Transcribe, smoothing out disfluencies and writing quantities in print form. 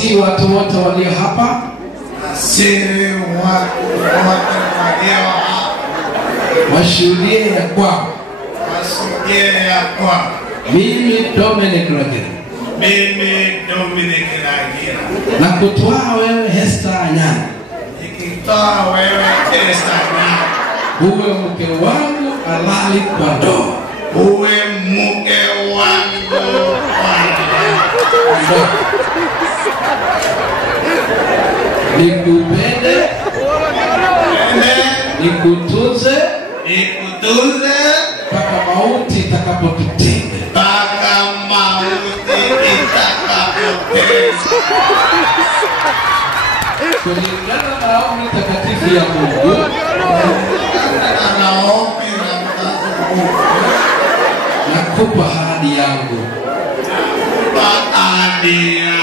wasi watu wote walio hapa, Asiri watu wote walio hapa washuhudie ya kwamba washuhudie ya kwamba mimi Dominic Ragira na kutwaa wewe Esther Anyang, nikitoa wewe Esther Anyang uwe mke wangu halali kwa ndoa, uwe mke wangu kwa ndoa, nikupende, nikutunze mpaka mauti itakapotutenga. Kulingana na amri takatifu ya Mungu, nakupa ahadi yangu. Patia